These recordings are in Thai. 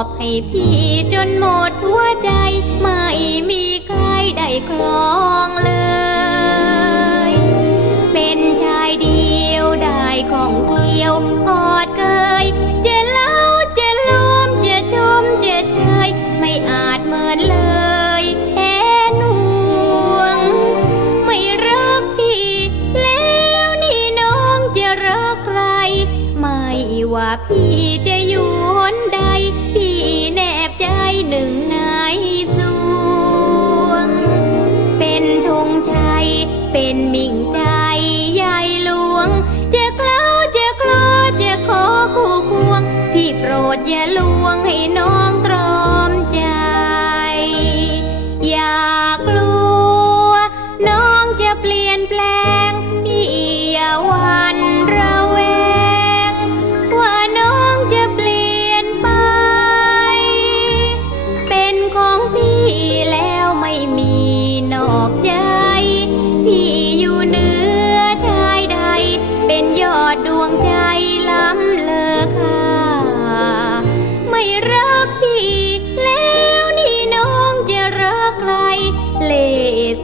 อบให้พี่จนหมดหัวใจ ไม่มีใครได้ครองเลย เป็นชายเดียวได้ของเกี่ยวกอดเคยจะเล่าจะล้อมจะชมจะเชยไม่อาจเหมือนเลยแอนห่วง ไม่รักพี่แล้วนี่น้องจะรักใคร ไม่ว่าพี่จะอยู่ หนึ่งในสวง เป็นธงชัย เป็นมิ่งใจใหญ่หลวง จะกล้าวจะคลอจะขอคู่ควง พี่โปรดอย่าลวงให้น้องต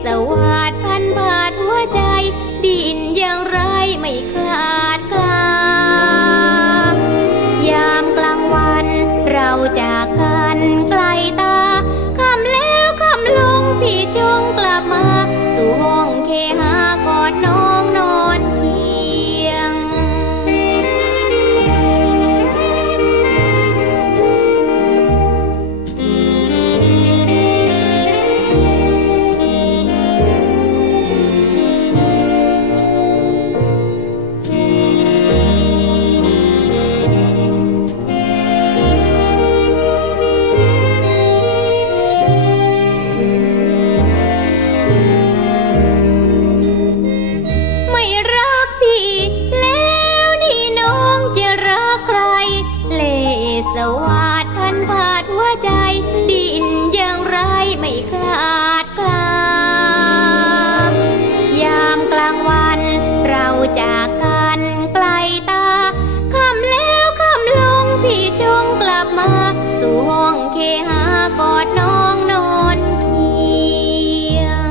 the one สวัสดิ์ทันผาดหัวใจ ดินยังไรไม่ขาดกลามยามกลางวันเราจากกันไกลตาคำแล้วคำลงพี่จงกลับมา สู่ห้องเคหากอดน้องนอนเคียง